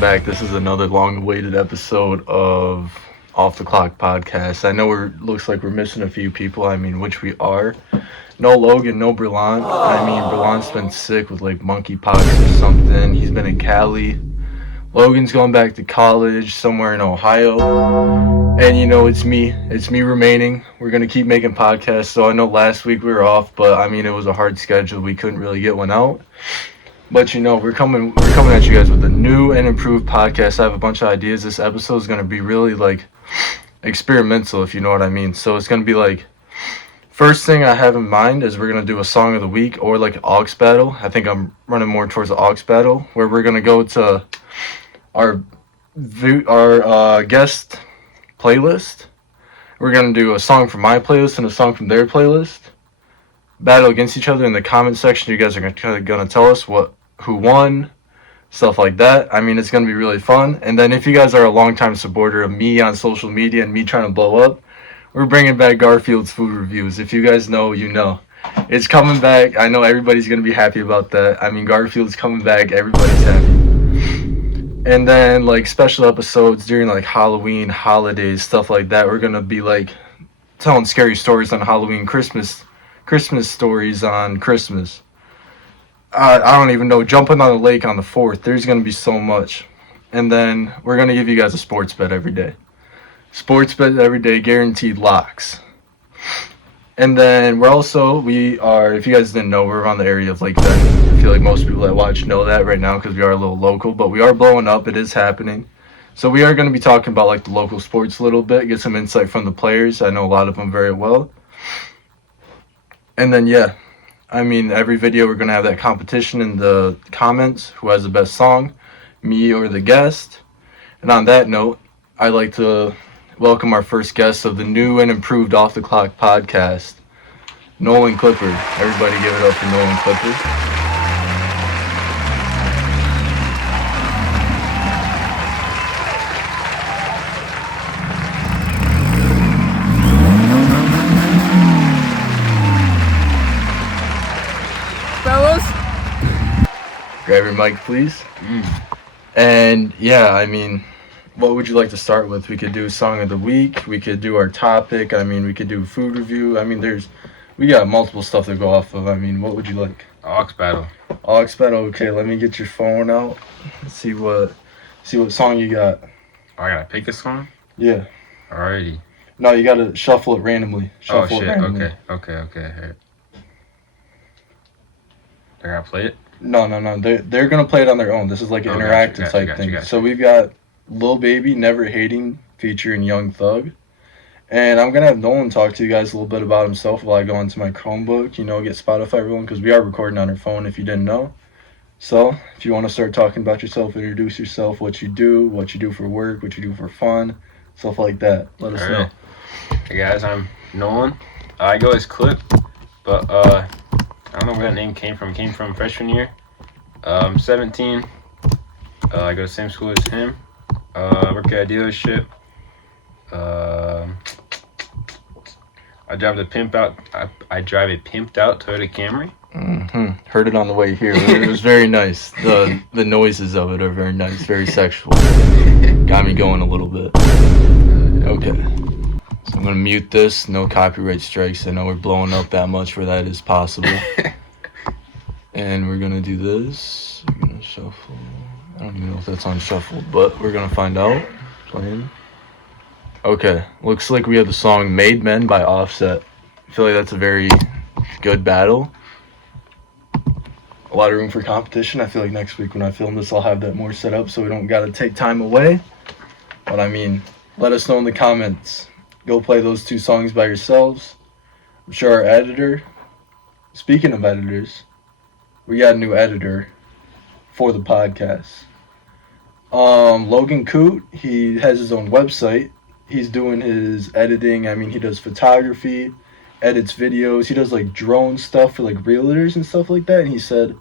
back. This is another long-awaited episode of Off the Clock podcast. I know looks like we're missing a few people. Which we are. No Logan, no Berlant. Berlant's been sick with like monkeypox or something. He's been in Cali. Logan's going back to college somewhere in Ohio. And it's me. It's me remaining. We're gonna keep making podcasts. So I know last week we were off, but it was a hard schedule. We couldn't really get one out. But we're coming at you guys with a new and improved podcast. I have a bunch of ideas. This episode is gonna be really like experimental, if you know what I mean. So it's gonna be like, first thing I have in mind is we're gonna do a song of the week or like an aux battle. I think I'm running more towards the aux battle, where we're gonna go to our guest playlist. We're gonna do a song from my playlist and a song from their playlist. Battle against each other in the comment section. You guys are gonna tell us who won, stuff like that. It's gonna be really fun. And then if you guys are a longtime supporter of me on social media and me trying to blow up, we're bringing back Garfield's food reviews. If you guys know, you know. It's coming back. I know everybody's gonna be happy about that. Garfield's coming back. Everybody's happy. And then like special episodes during like Halloween, holidays, stuff like that. We're gonna be like telling scary stories on Halloween, Christmas stories on Christmas. I don't even know. Jumping on the lake on the 4th. There's going to be so much. And then we're going to give you guys a sports bet every day. Sports bet every day, guaranteed locks. And then if you guys didn't know, we're around the area of Lake Bend. I feel like most people that watch know that right now because we are a little local. But we are blowing up. It is happening. So we are going to be talking about like the local sports a little bit. Get some insight from the players. I know a lot of them very well. And then, every video we're going to have that competition in the comments. Who has the best song, me or the guest. And on that note, I'd like to welcome our first guest of the new and improved Off the Clock podcast, Nolan Clippard. Everybody give it up for Nolan Clippard. Grab your mic, please. And what would you like to start with? We could do song of the week. We could do our topic. We could do food review. We got multiple stuff to go off of. What would you like? Aux battle. Aux battle. Okay, let me get your phone out. Let's see what song you got. Oh, I gotta pick a song? Yeah. Alrighty. No, you gotta shuffle it randomly. Shuffle it randomly. Okay. I gotta play it? No. They're gonna play it on their own. This is like an interactive type thing. So we've got Lil Baby, Never Hating, featuring Young Thug. And I'm gonna have Nolan talk to you guys a little bit about himself while I go into my Chromebook, get Spotify rolling, because we are recording on our phone if you didn't know. So if you want to start talking about yourself, introduce yourself, what you do for work, what you do for fun, stuff like that. Let us know. Hey guys, I'm Nolan. I go as Clip, but I don't know where that name came from. It came from freshman year. I'm 17. I go to the same school as him. I work at a dealership. I drive a pimped out Toyota Camry. Heard it on the way here. It was very nice. The noises of it are very nice, very sexual. Got me going a little bit. Okay. So I'm gonna mute this. No copyright strikes. I know we're blowing up that much where that is possible. And we're gonna do this. We're gonna shuffle. I don't even know if that's unshuffled, but we're gonna find out. Playing. Okay, looks like we have the song Made Men by Offset. I feel like that's a very good battle. A lot of room for competition. I feel like next week when I film this, I'll have that more set up so we don't gotta take time away. But let us know in the comments. Go play those two songs by yourselves. I'm sure our editor, speaking of editors, we got a new editor for the podcast. Logan Coot, he has his own website. He's doing his editing. He does photography, edits videos. He does like drone stuff for like realtors and stuff like that. And he said,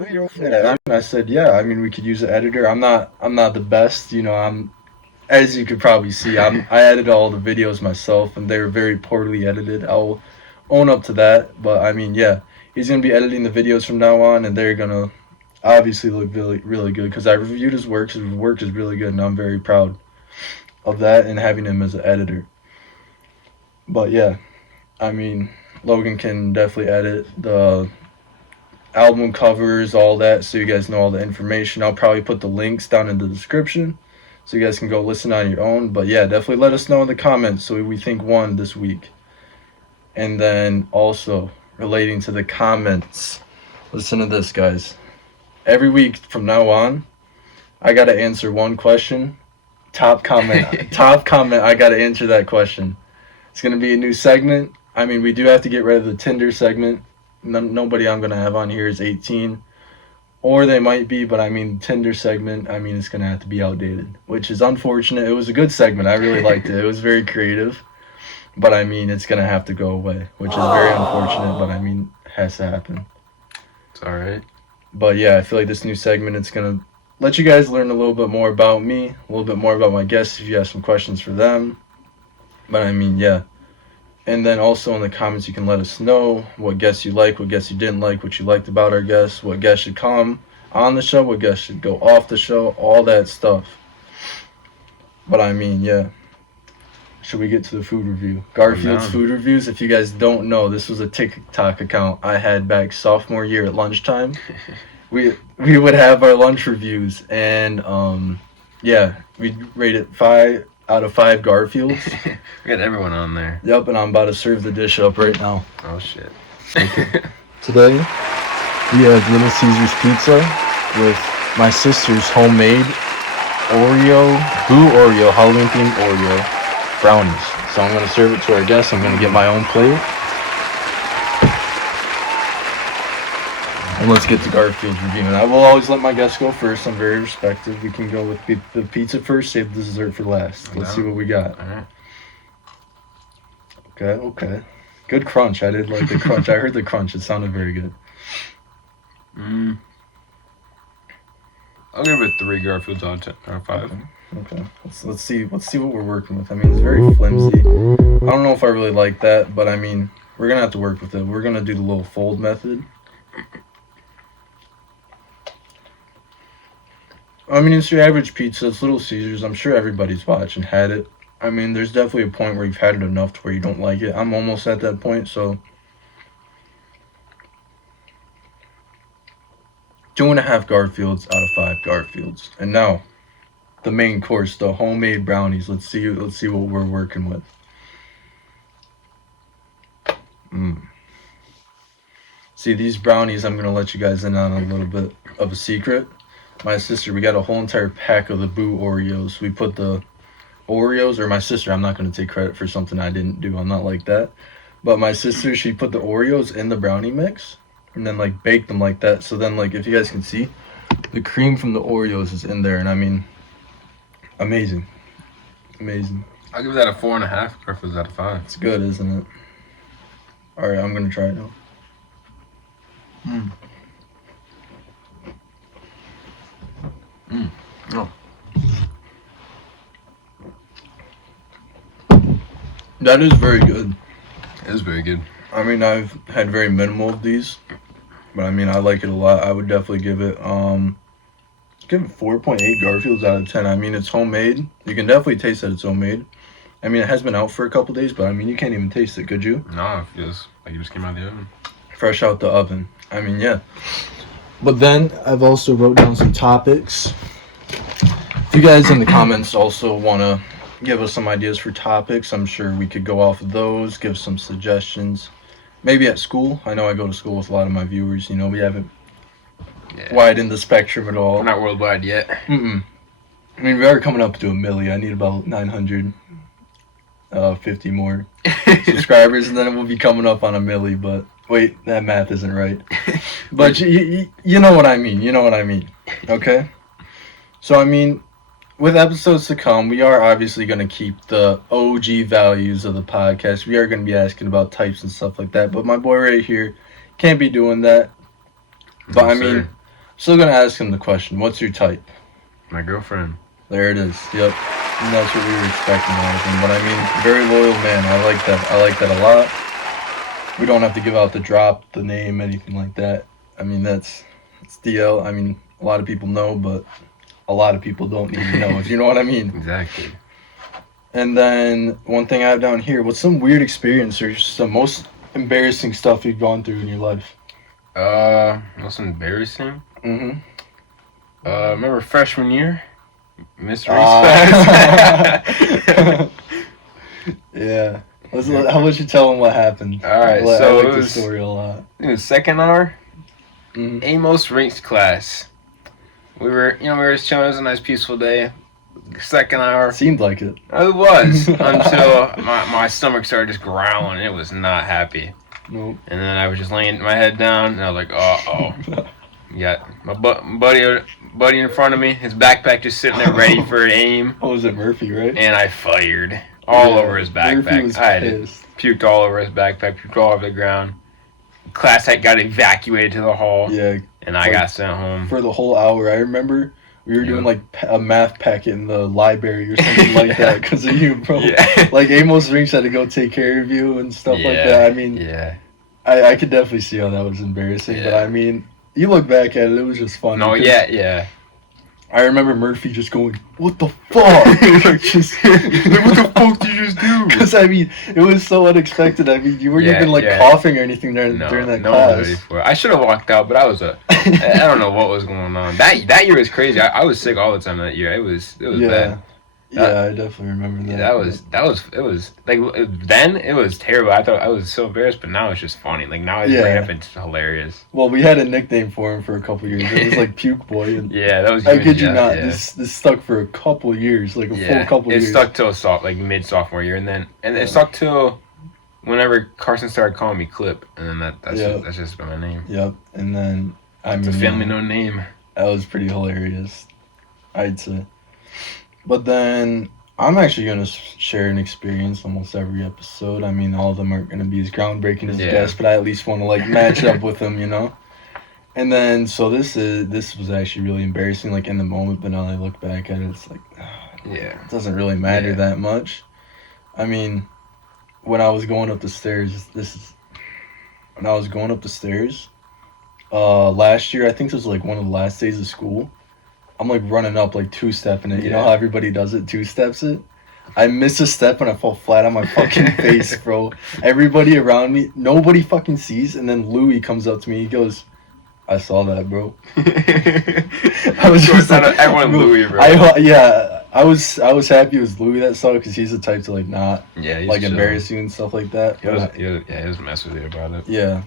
I said, yeah, we could use an editor. I'm not the best, I'm, as you could probably see, I edited all the videos myself and they were very poorly edited. I'll own up to that. But he's going to be editing the videos from now on, and they're going to obviously look really, really good because I reviewed his work. His work is really good, and I'm very proud of that and having him as an editor. But yeah, I mean, Logan can definitely edit the album covers, all that, so you guys know all the information. I'll probably put the links down in the description so you guys can go listen on your own. But yeah, definitely let us know in the comments so we think one this week. And then also relating to the comments, listen to this, guys. Every week from now on, I gotta answer one question. Top comment, I gotta answer that question. It's gonna be a new segment. I mean, we do have to get rid of the Tinder segment. Nobody I'm gonna have on here is 18, or they might be, but I mean, Tinder segment. I mean, it's gonna have to be outdated, which is unfortunate. It was a good segment. I really liked it. It was very creative, but I mean, it's gonna have to go away, which is very unfortunate. But I mean, it has to happen. It's all right. But yeah, I feel like this new segment, it's gonna let you guys learn a little bit more about me, a little bit more about my guests if you have some questions for them. But I mean, yeah. And then also in the comments, you can let us know what guests you like, what guests you didn't like, what you liked about our guests, what guests should come on the show, what guests should go off the show, all that stuff. But I mean, yeah. Should we get to the food review? Garfield's food reviews. If you guys don't know, this was a TikTok account I had back sophomore year at lunchtime. We would have our lunch reviews, and yeah, we'd rate it 5 out of 5 Garfields. We got everyone on there. Yep, and I'm about to serve the dish up right now. Oh shit. Today, we have Little Caesars pizza with my sister's homemade Oreo, Halloween themed Oreo brownies. So I'm going to serve it to our guests. I'm going to get my own plate. And let's get to Garfield's review. And I will always let my guests go first. I'm very respectful. We can go with the pizza first, save the dessert for last. Let's see what we got. All right. Okay. Good crunch. I did like the crunch. I heard the crunch. It sounded very good. I'll give it 3 Garfields out of 5. Okay. Let's see what we're working with. I mean, it's very flimsy. I don't know if I really like that, but I mean, we're gonna have to work with it. We're gonna do the little fold method. I mean, it's your average pizza. It's Little Caesars. I'm sure everybody's watched and had it. I mean, there's definitely a point where you've had it enough to where you don't like it. I'm almost at that point, so 2.5 Garfields out of 5 Garfields. And now, the main course, the homemade brownies. Let's see what we're working with. See, these brownies, I'm gonna let you guys in on a little bit of a secret. My sister, we got a whole entire pack of the Boo Oreos. We put the Oreos, or my sister, I'm not gonna take credit for something I didn't do. I'm not like that. But my sister, she put the Oreos in the brownie mix and then like baked them like that. So then, like, if you guys can see, the cream from the Oreos is in there, and I mean, amazing. I'll give that a 4.5 Garfields out of 5. It's good, isn't it? All right, I'm gonna try it now. Oh. That is very good. It is very good. I mean, I've had very minimal of these, but I mean, I like it a lot. I would definitely give it 4.8 Garfields out of 10. I mean, it's homemade. You can definitely taste that it's homemade. I mean, it has been out for a couple days, but I mean, you can't even taste it, could you? No, it feels like it just came out of the oven. Fresh out the oven. I mean, yeah. But then I've also wrote down some topics. If you guys in the comments also want to give us some ideas for topics, I'm sure we could go off of those, give some suggestions. Maybe at school. I know I go to school with a lot of my viewers. You know, we haven't widened the spectrum at all. We're not worldwide yet. I mean, we are coming up to 1 million. I need about 950 more subscribers, and then it will be coming up on 1 million. But wait, that math isn't right. But you know what I mean. You know what I mean. Okay? So, I mean, with episodes to come, we are obviously going to keep the OG values of the podcast. We are going to be asking about types and stuff like that. But my boy right here can't be doing that. But, I mean, still going to ask him the question, what's your type? My girlfriend. There it is. Yep. And that's what we were expecting out of him. But, I mean, very loyal man. I like that. I like that a lot. We don't have to give out the drop, the name, anything like that. I mean, that's It's DL. I mean, a lot of people know, but a lot of people don't need to know, if you know what I mean. Exactly. And then one thing I have down here, what's some weird experience or some most embarrassing stuff you've gone through in your life? Most embarrassing? Mm-hmm. Remember freshman year? Mysteries class? Yeah. How about you tell them what happened? Alright, I so like it the was, story a lot. it was second hour, Mm-hmm. Amos Rinks class. We were just chilling. It was a nice, peaceful day. Second hour. Seemed like it. It was until my stomach started just growling. It was not happy. Nope. And then I was just laying my head down, and I was like, oh. Yeah, my buddy in front of me, his backpack just sitting there ready for aim. Oh, was it Murphy, right? And I fired all over his backpack. Murphy was pissed. Puked all over his backpack, puked all over the ground. Class got evacuated to the hall. Yeah. And I got sent home. For the whole hour. I remember we were doing like a math packet in the library or something like that because of you, bro. Yeah. Like Amos Rinks had to go take care of you and stuff like that. I mean, I could definitely see how that was embarrassing, but I mean, you look back at it, it was just fun. No, yeah. I remember Murphy just going, "What the fuck?" Like, just like, what the fuck did you just do? Because I mean, it was so unexpected. I mean, you weren't even like coughing or anything during that class. I should have walked out, but I don't know what was going on. That year was crazy. I was sick all the time that year. It was bad. Yeah, I definitely remember that. Yeah, it was like then it was terrible. I thought I was so embarrassed, but now it's just funny. Like now I bring it up, it's hilarious. Well, we had a nickname for him for a couple years. It was like Puke Boy. And yeah, that was. I kid you not. Yeah. This stuck for a couple years, like a full couple years. It stuck till mid sophomore year, and it stuck till whenever Carson started calling me Clip, and then that's just been my name. Yep, and then it's a family known name. That was pretty hilarious, I'd say. But then I'm actually going to share an experience almost every episode. I mean, all of them aren't going to be as groundbreaking as guests, but I at least want to like match up with them, you know? And then, so this was actually really embarrassing, like in the moment, but now that I look back at it, it's like, it doesn't really matter that much. I mean, when I was going up the stairs, last year, I think this was like one of the last days of school. I'm like running up, like two-stepping it. You know how everybody does it, two-steps it? I miss a step and I fall flat on my fucking face, bro. Everybody around me, nobody fucking sees. And then Louis comes up to me. He goes, "I saw that, bro." I was just like, everyone Louis, bro. I was happy it was Louis that saw it because he's the type to like not like embarrass you and stuff like that. He was messing with you about it. Yeah.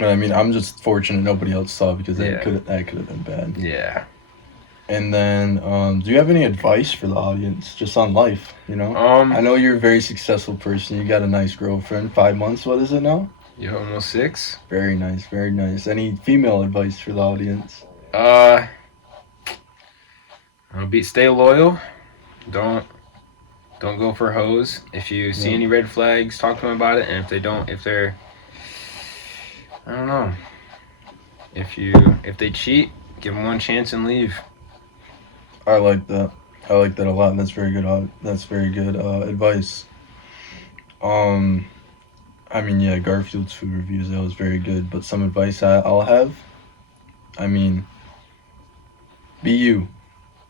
But I mean, I'm just fortunate nobody else saw it because that could have been bad. Yeah. And then, do you have any advice for the audience just on life, you know? I know you're a very successful person. You got a nice girlfriend. 5 months, what is it now? Yeah, almost 6. Very nice, very nice. Any female advice for the audience? Stay loyal. Don't go for hoes. If you see any red flags, talk to them about it. And I don't know. If they cheat, give them one chance and leave. I like that. I like that a lot. That's very good. That's very good advice. I mean, Garfield's food reviews, that was very good. But some advice I'll have. I mean, be you.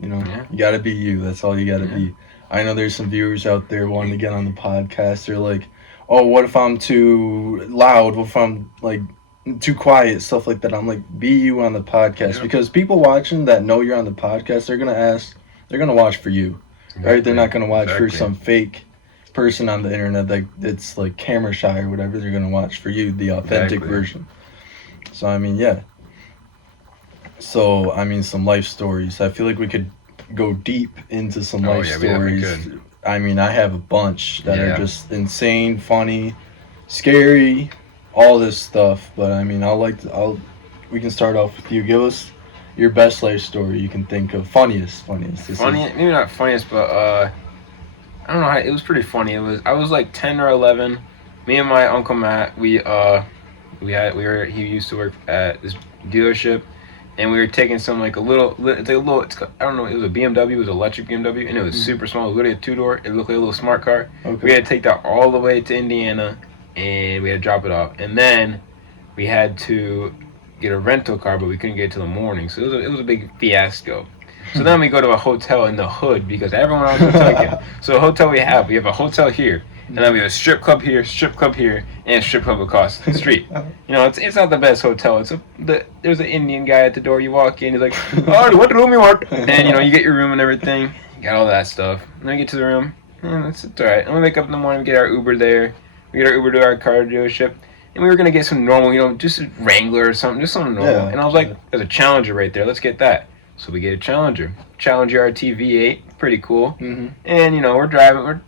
You know, you gotta be you. That's all you gotta be. I know there's some viewers out there wanting to get on the podcast. They're like, "Oh, what if I'm too loud? What if I'm like too quiet?" Stuff like that. I'm like, be you on the podcast because people watching that know you're on the podcast, they're gonna watch for you, right? They're not gonna watch for some fake person on the internet that's like camera shy or whatever. They're gonna watch for you, the authentic version. So I mean, So I mean, some life stories. I feel like we could go deep into some life stories. I mean, I have a bunch that are just insane, funny, scary. All this stuff, but I mean, we can start off with you. Give us your best life story you can think of. Funniest. Maybe not funniest, but I don't know. It was pretty funny. I was like 10 or 11. Me and my uncle Matt, he used to work at this dealership, and we were taking some I don't know. It was a BMW. It was an electric BMW, and it was super small. It was literally a 2-door. It looked like a little smart car. Okay. We had to take that all the way to Indiana. And we had to drop it off. And then we had to get a rental car, but we couldn't get it till the morning. So it was a big fiasco. So then we go to a hotel in the hood because everyone else was taken. So the hotel we have a hotel here, and then we have a strip club here, and a strip club across the street. You know, it's not the best hotel. There's an Indian guy at the door. You walk in, he's like, "Oh, what room you want?" And you know, you get your room and everything. You got all that stuff. And then we get to the room, and it's all right. And we wake up in the morning, we get our Uber there. We get our Uber to our car dealership. And we were going to get some normal, you know, just a Wrangler or something, just something normal. Yeah, and I was like, there's a Challenger right there. Let's get that. So we get a Challenger RT V8, pretty cool. Mm-hmm. And, you know, we're driving,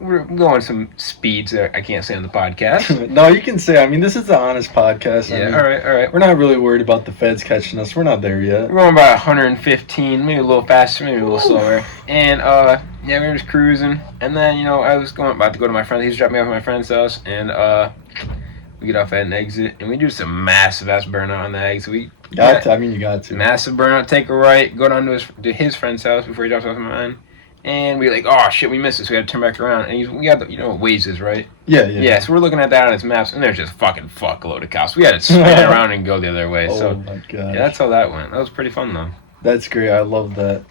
we're going some speeds that I can't say on the podcast. No, you can say, I mean, this is an honest podcast. Yeah, I mean, all right. We're not really worried about the feds catching us. We're not there yet. We're going about 115, maybe a little faster, maybe a little slower. And, yeah, we were just cruising. And then, you know, I was about to go to my friend. He's dropping me off at my friend's house. And, we get off at an exit, and we do some massive-ass burnout on the exit. You got to. Massive burnout, take a right, go down to his friend's house before he drops off at mine. And we're like, oh, shit, we missed it, so we had to turn back around. And we got the, you know what Waze is, right? Yeah, so we're looking at that on its maps, and there's just fucking fuckload of cops. We had to spin around and go the other way. Oh, so, my God. Yeah, that's how that went. That was pretty fun, though. That's great. I love that.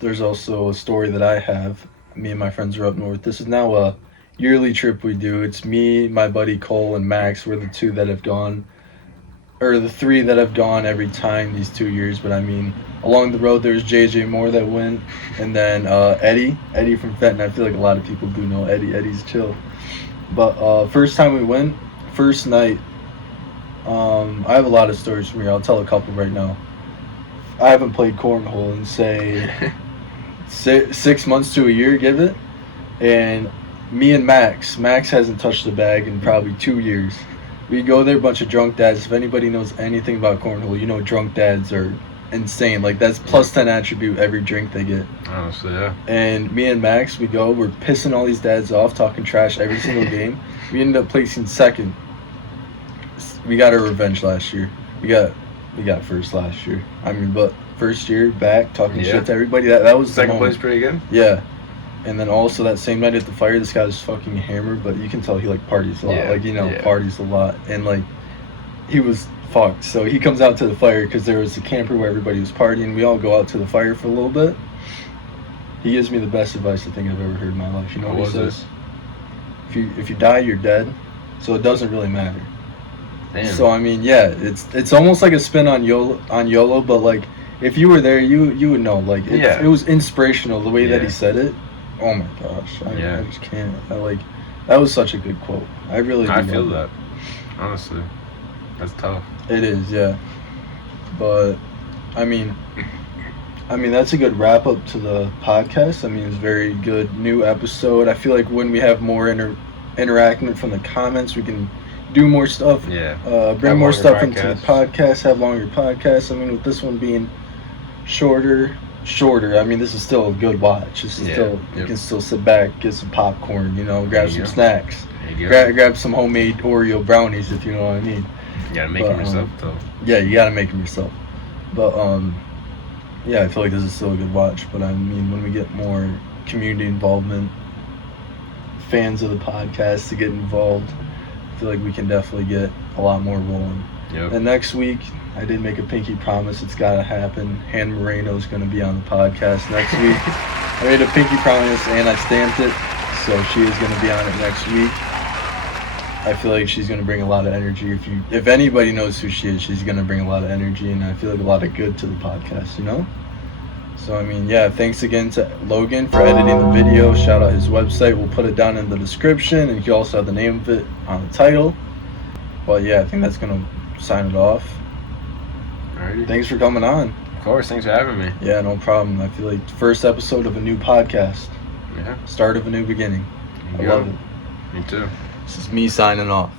There's also a story that I have. Me and my friends are up north. This is now a yearly trip we do. It's me, my buddy Cole, and Max. We're the two that have gone, or the three that have gone every time these 2 years. But I mean, along the road there's JJ Moore that went, and then Eddie from Fenton. I feel like a lot of people do know Eddie. Eddie's chill. But first time we went, first night, I have a lot of stories from here. I'll tell a couple right now. I haven't played cornhole in say 6 months to a year, give it. And me and Max hasn't touched the bag in probably 2 years. We go there, a bunch of drunk dads. If anybody knows anything about cornhole, you know drunk dads are insane. Like, that's plus 10 attribute every drink they get. Honestly, yeah. And me and Max, we're pissing all these dads off, talking trash every single game. We ended up placing second. We got our revenge last year. We got first last year. I mean, but first year back, talking shit to everybody. That was second place pretty good. Yeah. And then also that same night at the fire, this guy was fucking hammered, but you can tell he like parties a lot. Parties a lot. And like, he was fucked. So he comes out to the fire because there was a camper where everybody was partying. We all go out to the fire for a little bit. He gives me the best advice I think I've ever heard in my life. You know what he says? If you die, you're dead. So it doesn't really matter. Damn. So I mean, yeah, it's almost like a spin on YOLO, but like if you were there, you would know. Like it was inspirational the way that he said it. Oh my gosh, I just can't. That was such a good quote. I really do. I feel that. Honestly, that's tough. It is, yeah. But I mean that's a good wrap up to the podcast. I mean, it's a very good new episode. I feel like when we have more interaction from the comments, we can do more stuff. Yeah. Bring more stuff into the podcast. Have longer podcasts. I mean, with this one being shorter. I mean, this is still a good watch. This is you can still sit back, get some popcorn, grab some snacks, grab some homemade Oreo brownies if you know what I mean. You gotta make them yourself, though. Yeah, you gotta make them yourself. But yeah, I feel like this is still a good watch. But I mean, when we get more community involvement, fans of the podcast to get involved, I feel like we can definitely get a lot more rolling. Yep. And next week, I did make a pinky promise. It's got to happen. Hannah Moreno is going to be on the podcast next week. I made a pinky promise and I stamped it, so she is going to be on it next week. I feel like she's going to bring a lot of energy. If anybody knows who she is, she's going to bring a lot of energy, and I feel like a lot of good to the podcast, So, I mean, yeah, thanks again to Logan for editing the video. Shout out his website. We'll put it down in the description, and you also have the name of it on the title. But, yeah, I think that's going to sign it off. Alrighty. Thanks for coming on. Of course, thanks for having me. Yeah, no problem. I feel like first episode of a new podcast. Yeah. Start of a new beginning. I love it. Me too. This is me signing off.